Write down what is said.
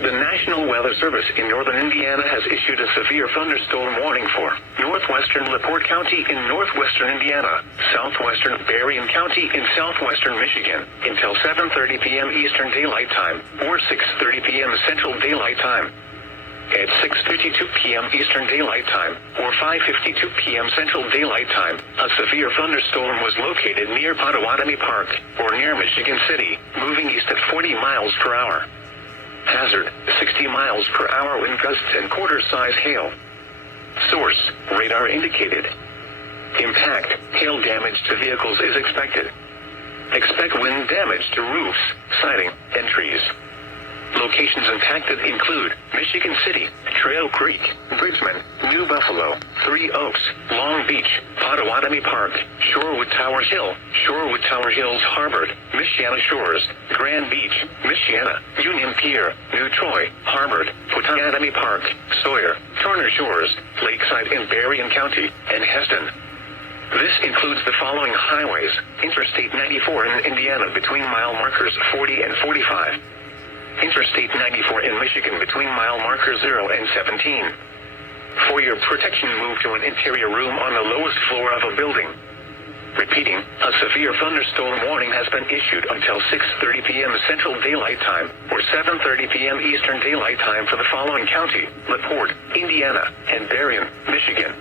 The National Weather Service in northern Indiana has issued a severe thunderstorm warning for northwestern LaPorte County in northwestern Indiana, southwestern Berrien County in southwestern Michigan, until 7:30 p.m. Eastern Daylight Time, or 6:30 p.m. Central Daylight Time. At 6:52 p.m. Eastern Daylight Time, or 5:52 p.m. Central Daylight Time, a severe thunderstorm was located near Potawatomi Park, or near Michigan City, moving east at 40 miles per hour. Hazard, 60 miles per hour wind gusts and quarter-size hail. Source, radar indicated. Impact, hail damage to vehicles is expected. Expect wind damage to roofs, siding, and trees. Locations impacted include Michigan City, Trail Creek, Bridgman, New Buffalo, Three Oaks, Long Beach, Potawatomi Park, Shorewood Tower Hill, Shorewood Tower Hills Harbor, Michiana Shores, Grand Beach, Michiana, Union Pier, New Troy, Harbor, Potawatomi Park, Sawyer, Turner Shores, Lakeside in Berrien County, and Heston. This includes the following highways: Interstate 94 in Indiana between mile markers 40 and 45. Interstate 94 in Michigan between mile markers 0 and 17. For your protection, move to an interior room on the lowest floor of a building. Repeating, a severe thunderstorm warning has been issued until 6:30 p.m. Central Daylight Time, or 7:30 p.m. Eastern Daylight Time for the following county: LaPorte, Indiana, and Berrien, Michigan.